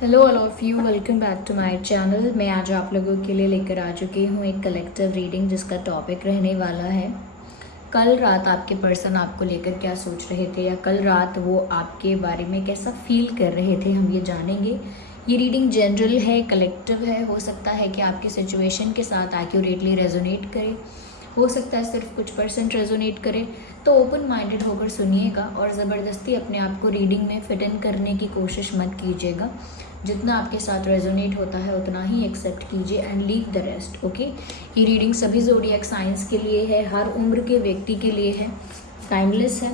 Hello all of you, welcome back to my channel. मैं आज आप लोगों के लिए लेकर आ चुकी हूँ एक कलेक्टिव रीडिंग जिसका टॉपिक रहने वाला है कल रात आपके पर्सन आपको लेकर क्या सोच रहे थे या कल रात वो आपके बारे में कैसा फील कर रहे थे, हम ये जानेंगे। ये रीडिंग जनरल है, कलेक्टिव है। हो सकता है कि आपकी सिचुएशन के साथ एक्यूरेटली रेजोनेट करे, हो सकता है सिर्फ कुछ परसेंट रेजोनेट करे। तो ओपन माइंडेड होकर सुनिएगा और ज़बरदस्ती अपने आप को रीडिंग में फिट इन करने की कोशिश मत कीजिएगा। जितना आपके साथ रेजोनेट होता है उतना ही एक्सेप्ट कीजिए and leave the rest. Okay, ये रीडिंग सभी ज़ोडिएक साइंस के लिए है, हर उम्र के व्यक्ति के लिए है, टाइमलेस है।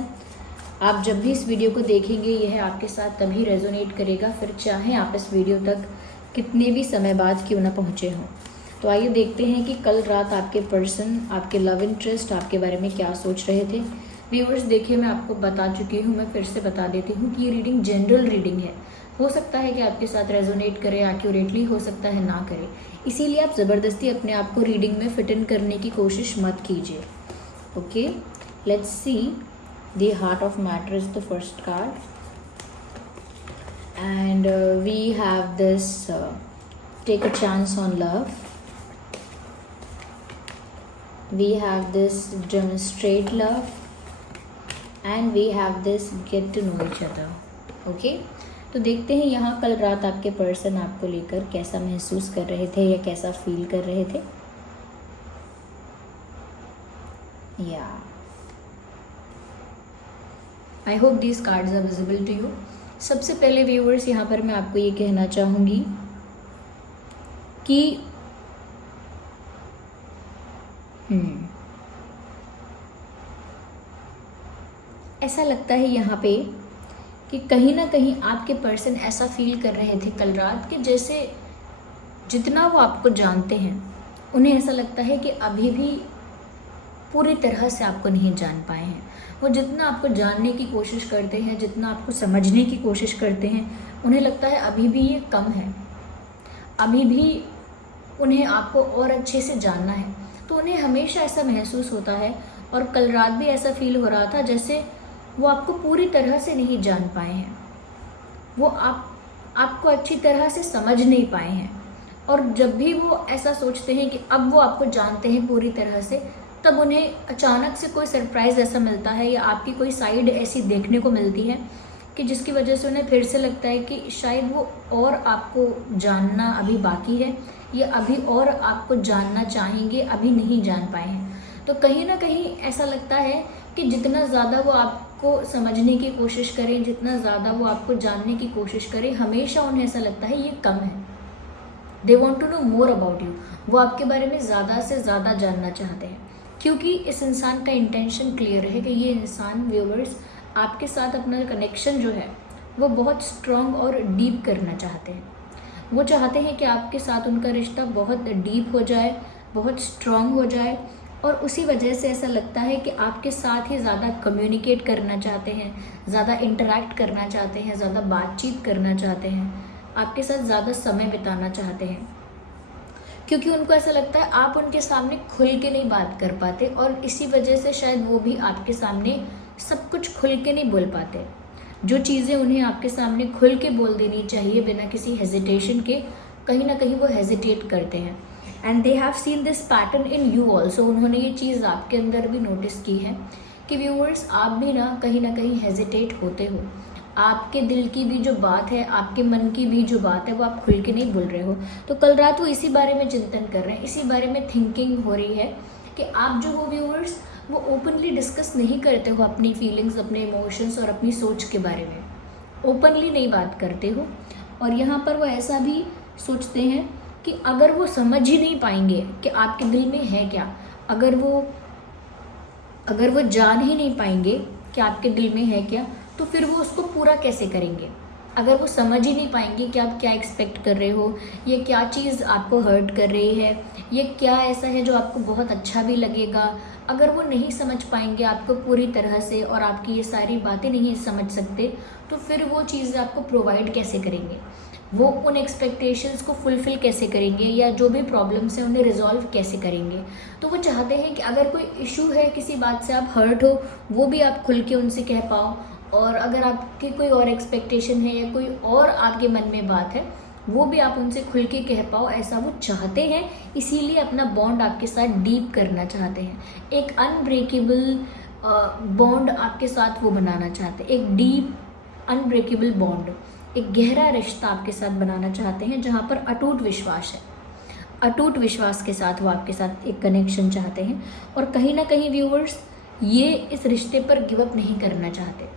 आप जब भी इस वीडियो को देखेंगे यह आपके साथ तभी रेजोनेट करेगा, फिर चाहे आप इस वीडियो तक कितने भी समय बाद क्यों ना पहुँचे हों। तो आइए देखते हैं कि कल रात आपके पर्सन, आपके लव इंटरेस्ट आपके बारे में क्या सोच रहे थे। व्यूअर्स देखिए, मैं आपको बता चुकी हूँ, मैं फिर से बता देती हूँ कि ये रीडिंग जनरल रीडिंग है। हो सकता है कि आपके साथ रेजोनेट करे एक्यूरेटली, हो सकता है ना करे। इसीलिए आप ज़बरदस्ती अपने आप को रीडिंग में फिट इन करने की कोशिश मत कीजिए। Okay, let's see the heart of matter is the first card and we have this take a chance on love, we have this demonstrate love and we have this get to know each other. Okay, तो देखते हैं यहाँ कल रात आपके person आपको लेकर कैसा महसूस कर रहे थे या कैसा फील कर रहे थे। या I hope these cards are visible to you. सबसे पहले व्यूअर्स यहाँ पर मैं आपको ये कहना चाहूँगी कि ऐसा लगता है यहाँ पे कि कहीं ना कहीं आपके पर्सन ऐसा फील कर रहे थे कल रात कि जैसे जितना वो आपको जानते हैं उन्हें ऐसा लगता है कि अभी भी पूरी तरह से आपको नहीं जान पाए हैं। वो जितना आपको जानने की कोशिश करते हैं, जितना आपको समझने की कोशिश करते हैं, उन्हें लगता है अभी भी ये कम है, अभी भी उन्हें आपको और अच्छे से जानना है। तो उन्हें हमेशा ऐसा महसूस होता है और कल रात भी ऐसा फील हो रहा था जैसे वो आपको पूरी तरह से नहीं जान पाए हैं, वो आपको अच्छी तरह से समझ नहीं पाए हैं। और जब भी वो ऐसा सोचते हैं कि अब वो आपको जानते हैं पूरी तरह से, तब उन्हें अचानक से कोई सरप्राइज़ ऐसा मिलता है या आपकी कोई साइड ऐसी देखने को मिलती है कि जिसकी वजह से उन्हें फिर से लगता है कि शायद वो और आपको जानना अभी बाकी है या अभी और आपको जानना चाहेंगे, अभी नहीं जान पाए हैं। तो कहीं ना कहीं ऐसा लगता है कि जितना ज़्यादा वो आपको समझने की कोशिश करें, जितना ज़्यादा वो आपको जानने की कोशिश करें, हमेशा उन्हें ऐसा लगता है ये कम है। They want to know more about you. वो आपके बारे में ज़्यादा से ज़्यादा जानना चाहते हैं क्योंकि इस इंसान का इंटेंशन क्लियर है कि ये इंसान व्यूअर्स आपके साथ अपना कनेक्शन जो है वो बहुत स्ट्रॉन्ग और डीप करना चाहते हैं। वो चाहते हैं कि आपके साथ उनका रिश्ता बहुत डीप हो जाए, बहुत स्ट्रॉन्ग हो जाए, और उसी वजह से ऐसा लगता है कि आपके साथ ही ज़्यादा कम्युनिकेट करना चाहते हैं, ज़्यादा इंटरेक्ट करना चाहते हैं, ज़्यादा बातचीत करना चाहते हैं, आपके साथ ज़्यादा समय बिताना चाहते हैं। क्योंकि उनको ऐसा लगता है आप उनके सामने खुल के नहीं बात कर पाते और इसी वजह से शायद वो भी आपके सामने सब कुछ खुल के नहीं बोल पाते। जो चीज़ें उन्हें आपके सामने खुल के बोल देनी चाहिए बिना किसी हेजिटेशन के, कहीं ना कहीं वो हेजिटेट करते हैं। And they have seen this pattern in you also. उन्होंने ये चीज़ आपके अंदर भी नोटिस की है कि व्यूअर्स आप भी ना कहीं हेजिटेट होते हो। आपके दिल की भी जो बात है, आपके मन की भी जो बात है, वो आप खुल के नहीं बोल रहे हो। तो कल रात वो इसी बारे में चिंतन कर रहे हैं, इसी बारे में थिंकिंग हो रही है कि आप जो हो व्यूअर्स वो ओपनली डिस्कस नहीं करते हो अपनी फीलिंग्स, अपने इमोशंस और अपनी सोच के बारे में, ओपनली नहीं बात करते हो। और यहाँ पर वो ऐसा भी सोचते हैं कि अगर वो समझ ही नहीं पाएंगे कि आपके दिल में है क्या, अगर वो जान ही नहीं पाएंगे कि आपके दिल में है क्या, तो फिर वो उसको पूरा कैसे करेंगे। अगर वो समझ ही नहीं पाएंगे कि आप क्या एक्सपेक्ट कर रहे हो, ये क्या चीज़ आपको हर्ट कर रही है, ये क्या ऐसा है जो आपको बहुत अच्छा भी लगेगा, अगर वो नहीं समझ पाएंगे आपको पूरी तरह से और आपकी ये सारी बातें नहीं समझ सकते, तो फिर वो चीज़ आपको प्रोवाइड कैसे करेंगे, वो उन एक्सपेक्टेशंस को फुलफ़िल कैसे करेंगे या जो भी प्रॉब्लम्स हैं उन्हें रिजॉल्व कैसे करेंगे। तो वो चाहते हैं कि अगर कोई इशू है, किसी बात से आप हर्ट हो, वो भी आप खुल के उनसे कह पाओ और अगर आपकी कोई और एक्सपेक्टेशन है या कोई और आपके मन में बात है, वो भी आप उनसे खुल के कह पाओ, ऐसा वो चाहते हैं। इसीलिए अपना बॉन्ड आपके साथ डीप करना चाहते हैं, एक अनब्रेकेबल बॉन्ड आपके साथ वो बनाना चाहते हैं, एक डीप अनब्रेकेबल बॉन्ड, एक गहरा रिश्ता आपके साथ बनाना चाहते हैं जहाँ पर अटूट विश्वास है। अटूट विश्वास के साथ वो आपके साथ एक कनेक्शन चाहते हैं। और कहीं ना कहीं व्यूअर्स, ये इस रिश्ते पर गिव अप नहीं करना चाहते।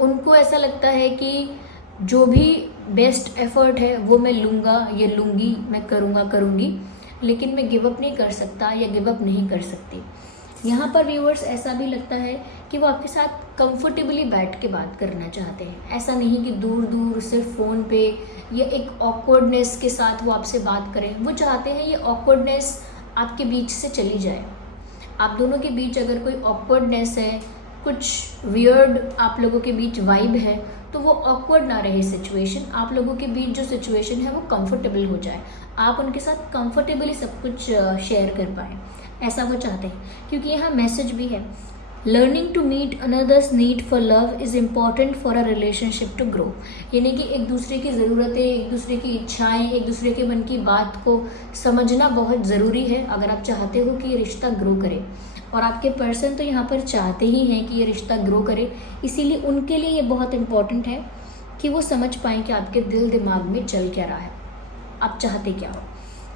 उनको ऐसा लगता है कि जो भी बेस्ट एफर्ट है वो मैं लूँगा या लूँगी, मैं करूँगी, लेकिन मैं गिव अप नहीं कर सकता या गिव अप नहीं कर सकती। यहाँ पर व्यूअर्स ऐसा भी लगता है कि वो आपके साथ कंफर्टेबली बैठ के बात करना चाहते हैं। ऐसा नहीं कि दूर दूर सिर्फ फ़ोन पे या एक ऑकवर्डनेस के साथ वो आपसे बात करें। वो चाहते हैं ये ऑकवर्डनेस आपके बीच से चली जाए। आप दोनों के बीच अगर कोई ऑकवर्डनेस है, कुछ वियर्ड आप लोगों के बीच वाइब है, तो वो ऑकवर्ड ना रहे सिचुएशन। आप लोगों के बीच जो सिचुएशन है वो कंफर्टेबल हो जाए, आप उनके साथ कंफर्टेबली सब कुछ शेयर कर पाएँ, ऐसा वो चाहते हैं। क्योंकि यहाँ मैसेज भी है, learning to meet another's need for love is important for a relationship to grow. यानी कि एक दूसरे की ज़रूरतें, एक दूसरे की इच्छाएं, एक दूसरे के मन की बात को समझना बहुत ज़रूरी है अगर आप चाहते हो कि ये रिश्ता ग्रो करे। और आपके पर्सन तो यहाँ पर चाहते ही हैं कि ये रिश्ता ग्रो करे, इसीलिए उनके लिए ये बहुत इम्पॉर्टेंट है कि वो समझ पाएँ कि आपके दिल दिमाग में चल क्या रहा है, आप चाहते क्या हो।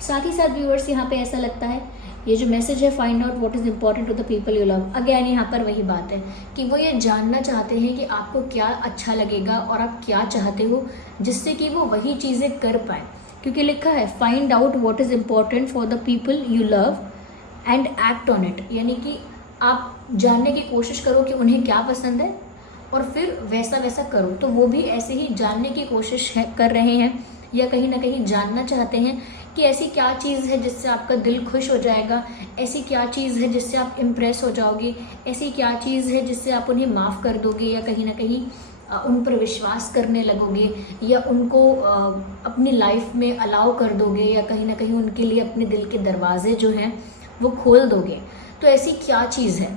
साथ ही साथ व्यूअर्स, यहाँ पे ऐसा लगता है ये जो मैसेज है, find out what is important to the people you love, again यहाँ पर वही बात है कि वो ये जानना चाहते हैं कि आपको क्या अच्छा लगेगा और आप क्या चाहते हो, जिससे कि वो वही चीज़ें कर पाएँ। क्योंकि लिखा है find out what is important for the people you love and act on it. यानी कि आप जानने की कोशिश करो कि उन्हें क्या पसंद है और फिर वैसा वैसा करो। तो वो भी ऐसे ही जानने की कोशिश कर रहे हैं या कहीं ना कहीं जानना चाहते हैं कि ऐसी क्या चीज़ है जिससे आपका दिल खुश हो जाएगा, ऐसी क्या चीज़ है जिससे आप इम्प्रेस हो जाओगे, ऐसी क्या चीज़ है जिससे आप उन्हें माफ़ कर दोगे या कहीं ना कहीं उन पर विश्वास करने लगोगे या उनको अपनी लाइफ में अलाउ कर दोगे या कहीं ना कहीं उनके लिए अपने दिल के दरवाजे जो हैं वो खोल दोगे। तो ऐसी क्या चीज़ है,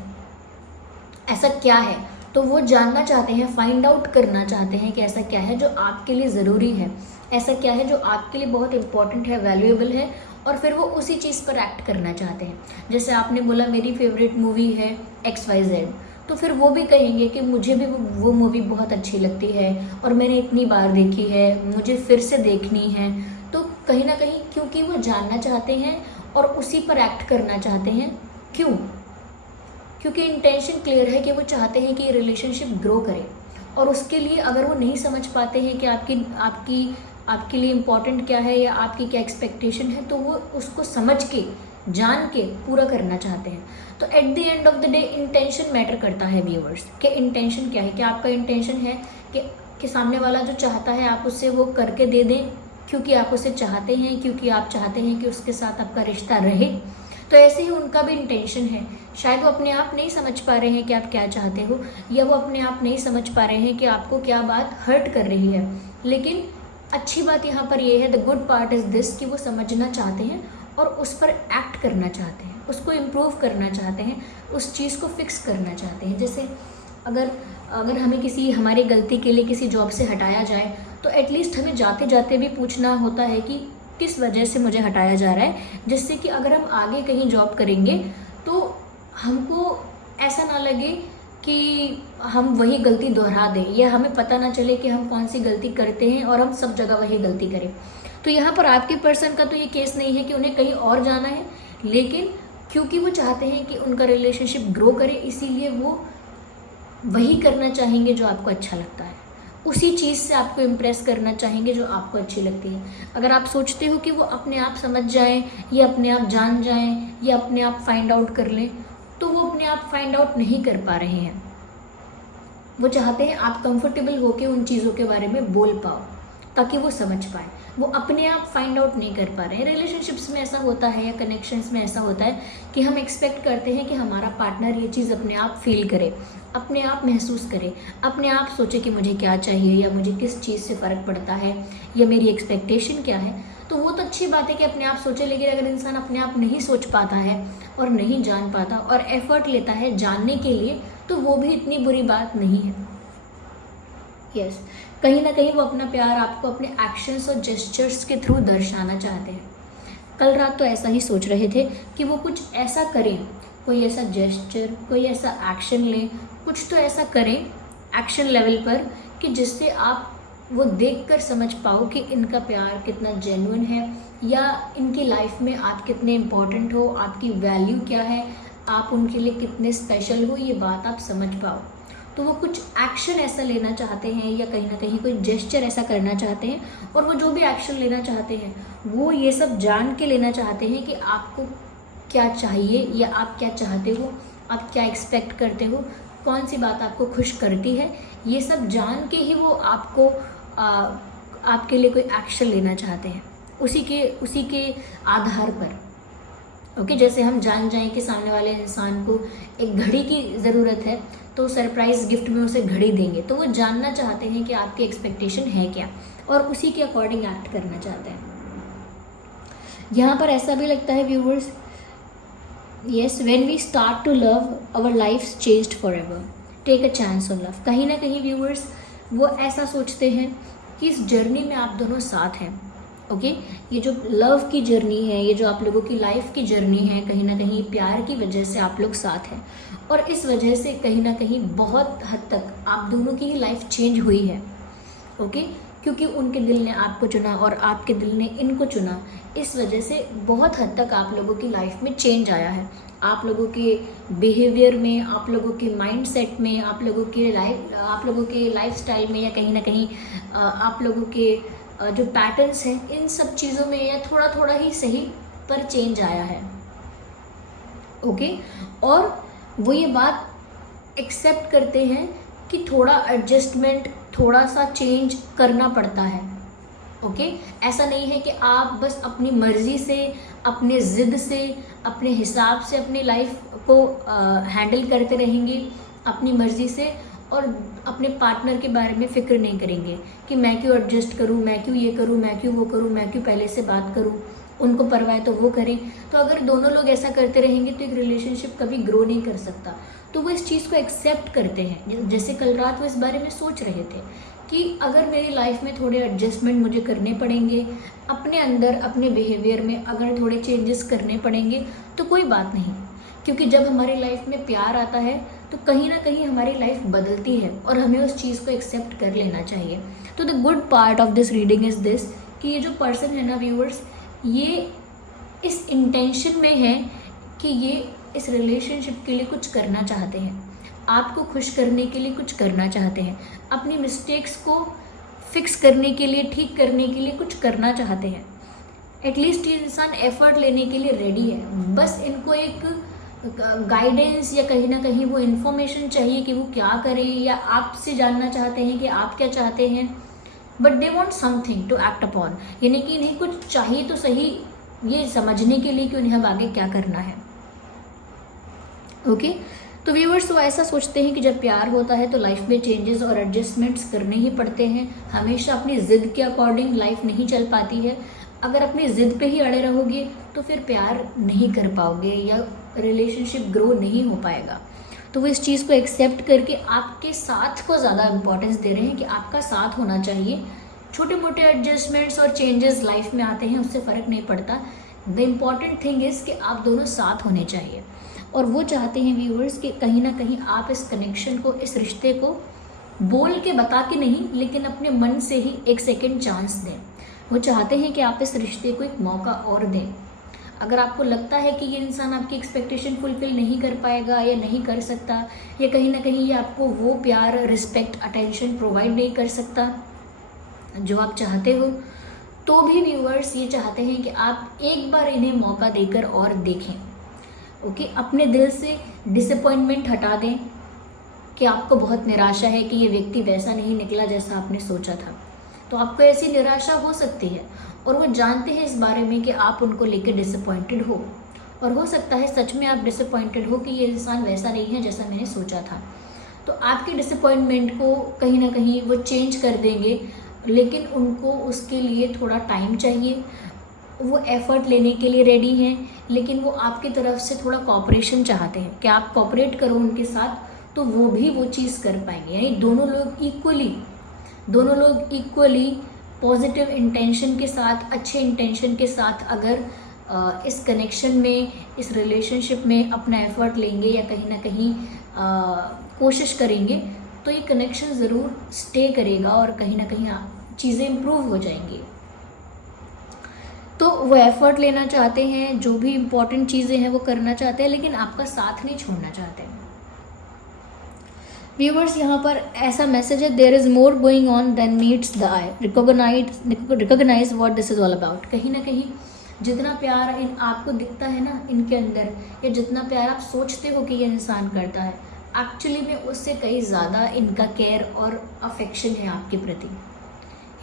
ऐसा क्या है, तो वो जानना चाहते हैं, फाइंड आउट करना चाहते हैं कि ऐसा क्या है जो आपके लिए ज़रूरी है, ऐसा क्या है जो आपके लिए बहुत इंपॉर्टेंट है, वैल्यूएबल है, और फिर वो उसी चीज़ पर एक्ट करना चाहते हैं। जैसे आपने बोला मेरी फेवरेट मूवी है XYZ, तो फिर वो भी कहेंगे कि मुझे भी वो मूवी बहुत अच्छी लगती है और मैंने इतनी बार देखी है, मुझे फिर से देखनी है। तो कहीं ना कहीं क्योंकि वो जानना चाहते हैं और उसी पर एक्ट करना चाहते हैं। क्यों? क्योंकि इंटेंशन क्लियर है कि वो चाहते हैं कि रिलेशनशिप ग्रो करे, और उसके लिए अगर वो नहीं समझ पाते हैं कि आपके लिए इम्पॉर्टेंट क्या है या आपकी क्या एक्सपेक्टेशन है, तो वो उसको समझ के, जान के पूरा करना चाहते हैं। तो at the end of the day intention matter करता है व्यूअर्स, कि इंटेंशन क्या है, कि आपका इंटेंशन है कि सामने वाला जो चाहता है आप उससे वो करके दे दें, क्योंकि आप उसे चाहते हैं, क्योंकि आप चाहते हैं कि उसके साथ आपका रिश्ता रहे। तो ऐसे ही उनका भी इंटेंशन है। शायद वो अपने आप नहीं समझ पा रहे हैं कि आप क्या चाहते हो, या वो अपने आप नहीं समझ पा रहे हैं कि आपको क्या बात हर्ट कर रही है, लेकिन अच्छी बात यहाँ पर ये है, the good part is this, कि वो समझना चाहते हैं और उस पर एक्ट करना चाहते हैं, उसको इम्प्रूव करना चाहते हैं, उस चीज़ को फिक्स करना चाहते हैं। जैसे अगर हमें हमारी गलती के लिए किसी जॉब से हटाया जाए, तो एटलीस्ट हमें जाते जाते भी पूछना होता है कि किस वजह से मुझे हटाया जा रहा है, जिससे कि अगर हम आगे कहीं जॉब करेंगे तो हमको ऐसा ना लगे कि हम वही गलती दोहरा दें, या हमें पता ना चले कि हम कौन सी गलती करते हैं और हम सब जगह वही गलती करें। तो यहाँ पर आपके पर्सन का तो ये केस नहीं है कि उन्हें कहीं और जाना है, लेकिन क्योंकि वो चाहते हैं कि उनका रिलेशनशिप ग्रो करे, इसीलिए वो वही करना चाहेंगे जो आपको अच्छा लगता है, उसी चीज़ से आपको इम्प्रेस करना चाहेंगे जो आपको अच्छी लगती है। अगर आप सोचते हो कि वो अपने आप समझ जाएं या अपने आप जान जाएं या अपने आप फाइंड आउट कर लें, तो वो अपने आप फाइंड आउट नहीं कर पा रहे हैं। वो चाहते हैं आप कंफर्टेबल होकर उन चीज़ों के बारे में बोल पाओ, ताकि वो समझ पाए। वो अपने आप फाइंड आउट नहीं कर पा रहे हैं। रिलेशनशिप्स में ऐसा होता है या कनेक्शंस में ऐसा होता है कि हम एक्सपेक्ट करते हैं कि हमारा पार्टनर ये चीज़ अपने आप फील करे, अपने आप महसूस करे, अपने आप सोचे कि मुझे क्या चाहिए या मुझे किस चीज़ से फ़र्क पड़ता है या मेरी एक्सपेक्टेशन क्या है। तो वो तो अच्छी बात है कि अपने आप सोचे, लेकिन अगर इंसान अपने आप नहीं सोच पाता है और नहीं जान पाता और एफर्ट लेता है जानने के लिए, तो वो भी इतनी बुरी बात नहीं है। यस, कहीं ना कहीं वो अपना प्यार आपको अपने एक्शंस और जेस्चर्स के थ्रू दर्शाना चाहते हैं। कल रात तो ऐसा ही सोच रहे थे कि वो कुछ ऐसा करें, कोई ऐसा जेस्चर, कोई ऐसा एक्शन लें, कुछ तो ऐसा करें एक्शन लेवल पर कि जिससे आप वो देखकर समझ पाओ कि इनका प्यार कितना जेन्युइन है या इनकी लाइफ में आप कितने इम्पोर्टेंट हो, आपकी वैल्यू क्या है, आप उनके लिए कितने स्पेशल हो, ये बात आप समझ पाओ। तो वो कुछ एक्शन ऐसा लेना चाहते हैं या कहीं ना कहीं कोई जेस्चर ऐसा करना चाहते हैं, और वो जो भी एक्शन लेना चाहते हैं वो ये सब जान के लेना चाहते हैं कि आपको क्या चाहिए या आप क्या चाहते हो, आप क्या एक्सपेक्ट करते हो, कौन सी बात आपको खुश करती है। ये सब जान के ही वो आपको आपके लिए कोई एक्शन लेना चाहते हैं, उसी के आधार पर। ओके, जैसे हम जान जाएं कि सामने वाले इंसान को एक घड़ी की ज़रूरत है तो सरप्राइज़ गिफ्ट में उसे घड़ी देंगे, तो वो जानना चाहते हैं कि आपकी एक्सपेक्टेशन है क्या और उसी के अकॉर्डिंग एक्ट करना चाहते हैं। यहाँ पर ऐसा भी लगता है viewers, yes, when we start to love our life changed forever, take a chance on love. कहीं ना कहीं व्यूवर्स वो ऐसा सोचते हैं कि इस जर्नी में आप दोनों साथ हैं। ओके, ये जो लव की जर्नी है, ये जो आप लोगों की लाइफ की जर्नी है, कहीं ना कहीं प्यार की वजह से आप लोग साथ हैं, और इस वजह से कहीं ना कहीं बहुत हद तक आप दोनों की ही लाइफ चेंज हुई है। ओके, क्योंकि उनके दिल ने आपको चुना और आपके दिल ने इनको चुना, इस वजह से बहुत हद तक आप लोगों की लाइफ में चेंज आया है। आप लोगों के बिहेवियर में, आप लोगों के माइंड सेट में, आप लोगों के लाइफ स्टाइल में, या कहीं ना कहीं आप लोगों के जो पैटर्न्स हैं, इन सब चीज़ों में या थोड़ा थोड़ा ही सही पर चेंज आया है। ओके, और वो ये बात एक्सेप्ट करते हैं कि थोड़ा एडजस्टमेंट, थोड़ा सा चेंज करना पड़ता है। ओके, ऐसा नहीं है कि आप बस अपनी मर्ज़ी से, अपने ज़िद से, अपने हिसाब से अपनी लाइफ को हैंडल करते रहेंगे अपनी मर्ज़ी से, और अपने पार्टनर के बारे में फ़िक्र नहीं करेंगे कि मैं क्यों एडजस्ट करूं, मैं क्यों ये करूं, मैं क्यों वो करूं, मैं क्यों पहले से बात करूं, उनको परवाह है तो वो करें। तो अगर दोनों लोग ऐसा करते रहेंगे तो एक रिलेशनशिप कभी ग्रो नहीं कर सकता। तो वो इस चीज़ को एक्सेप्ट करते हैं। जैसे कल रात वो इस बारे में सोच रहे थे कि अगर मेरी लाइफ में थोड़े एडजस्टमेंट मुझे करने पड़ेंगे, अपने अंदर, अपने बिहेवियर में अगर थोड़े चेंजेस करने पड़ेंगे तो कोई बात नहीं, क्योंकि जब हमारी लाइफ में प्यार आता है तो कहीं ना कहीं हमारी लाइफ बदलती है और हमें उस चीज़ को एक्सेप्ट कर लेना चाहिए। तो the good part of this reading is this, कि ये जो पर्सन है ना व्यूअर्स, ये इस इंटेंशन में है कि ये इस रिलेशनशिप के लिए कुछ करना चाहते हैं, आपको खुश करने के लिए कुछ करना चाहते हैं, अपनी मिस्टेक्स को फिक्स करने के लिए, ठीक करने के लिए कुछ करना चाहते हैं। एटलीस्ट ये इंसान एफर्ट लेने के लिए रेडी है, बस इनको एक गाइडेंस या कहीं ना कहीं वो इन्फॉर्मेशन चाहिए कि वो क्या करें, या आपसे जानना चाहते हैं कि आप क्या चाहते हैं, but they want something to act upon, यानी कि इन्हें कुछ चाहिए तो सही, ये समझने के लिए कि उन्हें अब आगे क्या करना है। ओके, तो व्यूअर्स वो ऐसा सोचते हैं कि जब प्यार होता है तो लाइफ में चेंजेस और एडजस्टमेंट्स करने ही पड़ते हैं। हमेशा अपनी ज़िद के अकॉर्डिंग लाइफ नहीं चल पाती है। अगर अपनी ज़िद पे ही अड़े रहोगे तो फिर प्यार नहीं कर पाओगे या रिलेशनशिप ग्रो नहीं हो पाएगा। तो वो इस चीज़ को एक्सेप्ट करके आपके साथ को ज़्यादा इम्पोर्टेंस दे रहे हैं कि आपका साथ होना चाहिए। छोटे मोटे एडजस्टमेंट्स और चेंजेस लाइफ में आते हैं, उससे फ़र्क नहीं पड़ता। द इम्पॉर्टेंट थिंग इज़ कि आप दोनों साथ होने चाहिए। और वो चाहते हैं व्यूअर्स कि कहीं ना कहीं आप इस कनेक्शन को, इस रिश्ते को बोल के बता के नहीं, लेकिन अपने मन से ही एक सेकेंड चांस दें। वो चाहते हैं कि आप इस रिश्ते को एक मौका और दें। अगर आपको लगता है कि ये इंसान आपकी एक्सपेक्टेशन फुलफिल नहीं कर पाएगा या नहीं कर सकता, या कहीं ना कहीं ये आपको वो प्यार, रिस्पेक्ट, अटेंशन प्रोवाइड नहीं कर सकता जो आप चाहते हो, तो भी व्यूअर्स ये चाहते हैं कि आप एक बार इन्हें मौका देकर और देखें। ओके, अपने दिल से डिसअपॉइंटमेंट हटा दें कि आपको बहुत निराशा है कि ये व्यक्ति वैसा नहीं निकला जैसा आपने सोचा था। तो आपको ऐसी निराशा हो सकती है, और वो जानते हैं इस बारे में कि आप उनको लेकर डिसअपॉइंटेड हो, और हो सकता है सच में आप डिसअपॉइंटेड हो कि ये इंसान वैसा नहीं है जैसा मैंने सोचा था। तो आपके डिसअपॉइंटमेंट को कहीं ना कहीं वो चेंज कर देंगे, लेकिन उनको उसके लिए थोड़ा टाइम चाहिए। वो एफ़र्ट लेने के लिए रेडी हैं, लेकिन वो आपकी तरफ से थोड़ा कॉपरेशन चाहते हैं कि आप कॉपरेट करो उनके साथ, तो वो भी वो चीज़ कर पाएंगे। यानी दोनों लोग इक्वली पॉजिटिव इंटेंशन के साथ, अच्छे इंटेंशन के साथ अगर इस कनेक्शन में, इस रिलेशनशिप में अपना एफ़र्ट लेंगे या कहीं ना कहीं कोशिश करेंगे, तो ये कनेक्शन ज़रूर स्टे करेगा और कहीं ना कहीं चीज़ें इम्प्रूव हो जाएंगी। तो वो एफ़र्ट लेना चाहते हैं, जो भी इम्पोर्टेंट चीज़ें हैं वो करना चाहते हैं, लेकिन आपका साथ नहीं छोड़ना चाहते हैं। व्यूवर्स, यहाँ पर ऐसा मैसेज है, there is more going on than meets the eye, recognise what this is all about. कहीं ना कहीं जितना प्यार इन आपको दिखता है ना इनके अंदर, या जितना प्यार आप सोचते हो कि ये इंसान करता है, एक्चुअली में उससे कहीं ज़्यादा इनका केयर और अफेक्शन है आपके प्रति।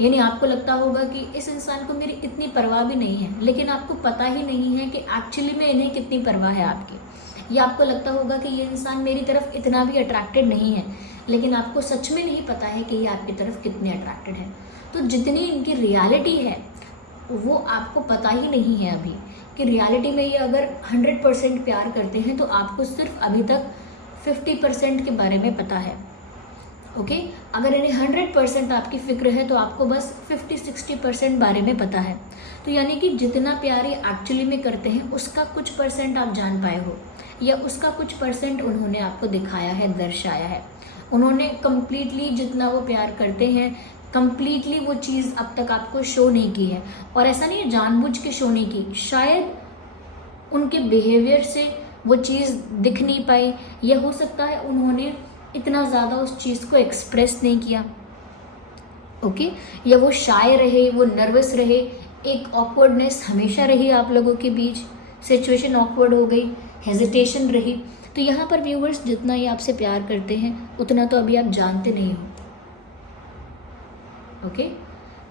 यानी आपको लगता होगा कि इस इंसान को मेरी इतनी परवाह भी नहीं है, लेकिन आपको पता ही नहीं है कि एक्चुअली में इन्हें कितनी परवाह है आपकी। या आपको लगता होगा कि ये इंसान मेरी तरफ इतना भी अट्रैक्टेड नहीं है, लेकिन आपको सच में नहीं पता है कि ये आपकी तरफ कितने अट्रैक्टेड है। तो जितनी इनकी रियलिटी है वो आपको पता ही नहीं है अभी, कि रियलिटी में ये अगर 100% प्यार करते हैं तो आपको सिर्फ अभी तक 50% के बारे में पता है। ओके, अगर इन्हें 100% आपकी फ़िक्र है तो आपको बस 50-60% बारे में पता है। तो यानी कि जितना प्यार ये एक्चुअली में करते हैं उसका कुछ % आप जान पाए हो, या उसका कुछ % उन्होंने आपको दिखाया है, दर्शाया है। उन्होंने कम्प्लीटली जितना वो प्यार करते हैं, कम्प्लीटली वो चीज़ अब तक आपको शो नहीं की है। और ऐसा नहीं है जानबूझ के शो नहीं की, शायद उनके बिहेवियर से वो चीज़ दिख नहीं पाई, या हो सकता है उन्होंने इतना ज़्यादा उस चीज़ को एक्सप्रेस नहीं किया। ओके, या वो शाय रहे, वो नर्वस रहे, एक ऑकवर्डनेस हमेशा रही आप लोगों के बीच, सिचुएशन ऑकवर्ड हो गई, हेजिटेशन रही। तो यहाँ पर व्यूवर्स, जितना ये आपसे प्यार करते हैं उतना तो अभी आप जानते नहीं हो। ओके,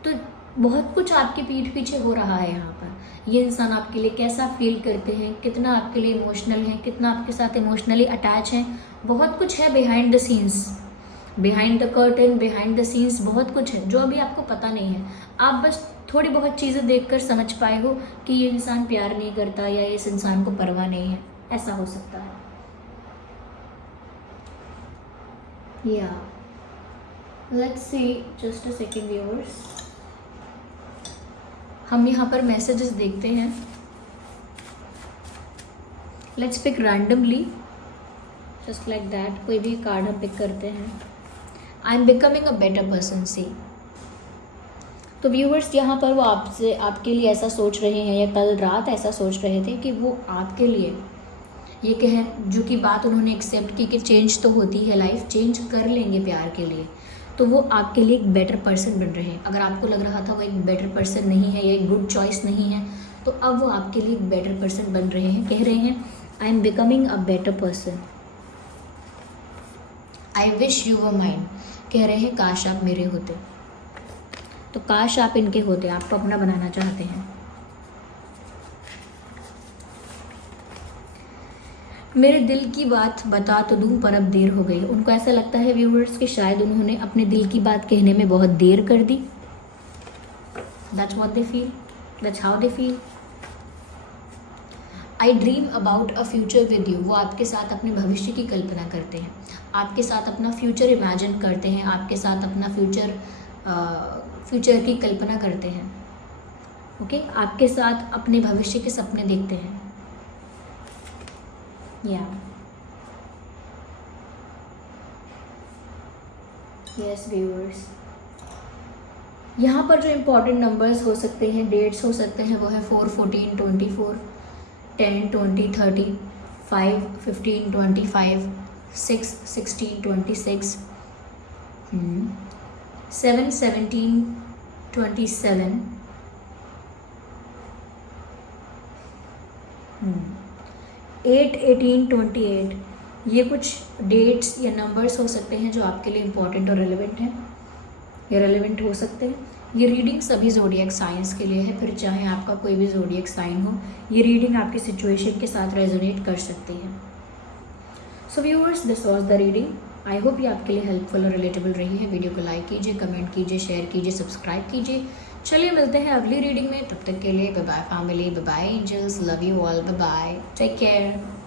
तो बहुत कुछ आपके पीठ पीछे हो रहा है यहाँ पर। ये इंसान आपके लिए कैसा फील करते हैं, कितना आपके लिए इमोशनल हैं, कितना आपके साथ इमोशनली अटैच हैं, बहुत कुछ है behind the scenes, behind the curtain, behind the scenes बहुत कुछ है जो अभी आपको पता नहीं है। आप बस थोड़ी बहुत चीज़ें देखकर समझ पाए हो कि ये इंसान प्यार नहीं करता या इस इंसान को परवाह नहीं है, ऐसा हो सकता है। या let's see, just a second viewers, हम यहाँ पर मैसेजेस देखते हैं। Let's pick randomly, just like that, कोई भी कार्ड हम पिक करते हैं। I am becoming a better person see. तो व्यूअर्स, यहाँ पर वो आपसे, आपके लिए ऐसा सोच रहे हैं, या कल रात ऐसा सोच रहे थे कि वो आपके लिए ये कहें, जो कि बात उन्होंने एक्सेप्ट की कि चेंज तो होती है, लाइफ चेंज कर लेंगे प्यार के लिए, तो वो आपके लिए एक बेटर पर्सन बन रहे हैं। अगर आपको लग रहा था वो एक बेटर पर्सन नहीं है या एक गुड चॉइस नहीं है, तो अब वो आपके लिए एक बेटर पर्सन बन रहे हैं। कह रहे हैं I am becoming a better person, I wish you were mine. कह रहे हैं काश आप मेरे होते, तो काश आप इनके होते, आपको अपना बनाना चाहते हैं। मेरे दिल की बात बता तो दूं पर अब देर हो गई। उनको ऐसा लगता है व्यूवर्स कि शायद उन्होंने अपने दिल की बात कहने में बहुत देर कर दी। That's what they feel, that's how they feel. I dream about a future with you. वो आपके साथ अपने भविष्य की कल्पना करते हैं, आपके साथ अपना फ्यूचर इमेजिन करते हैं, आपके साथ अपना फ्यूचर की कल्पना करते हैं। ओके, आपके साथ अपने भविष्य के सपने देखते हैं। यस व्यूअर्स, यहाँ पर जो इम्पोर्टेंट नंबर्स हो सकते हैं, डेट्स हो सकते हैं, वो है 4, 14, 24, 10, 20, 30, 5, 15, 25, 6, 16, 26, 7, 17, 27, 8, 18, 28। ये कुछ डेट्स या नंबर्स हो सकते हैं जो आपके लिए इम्पोर्टेंट और रेलेवेंट हैं, या रेलेवेंट हो सकते हैं। ये रीडिंग सभी ज़ोडिएक साइंस के लिए है, फिर चाहे आपका कोई भी ज़ोडिएक साइन हो, ये रीडिंग आपकी सिचुएशन के साथ रेजोनेट कर सकती है। So viewers, this was the reading. I hope ये आपके लिए हेल्पफुल और रिलेटेबल रही है। वीडियो को लाइक कीजिए, कमेंट कीजिए, शेयर कीजिए, सब्सक्राइब कीजिए। चलिए मिलते हैं अगली रीडिंग में, तब तक के लिए bye bye family, bye bye angels, love you all, bye bye, take care.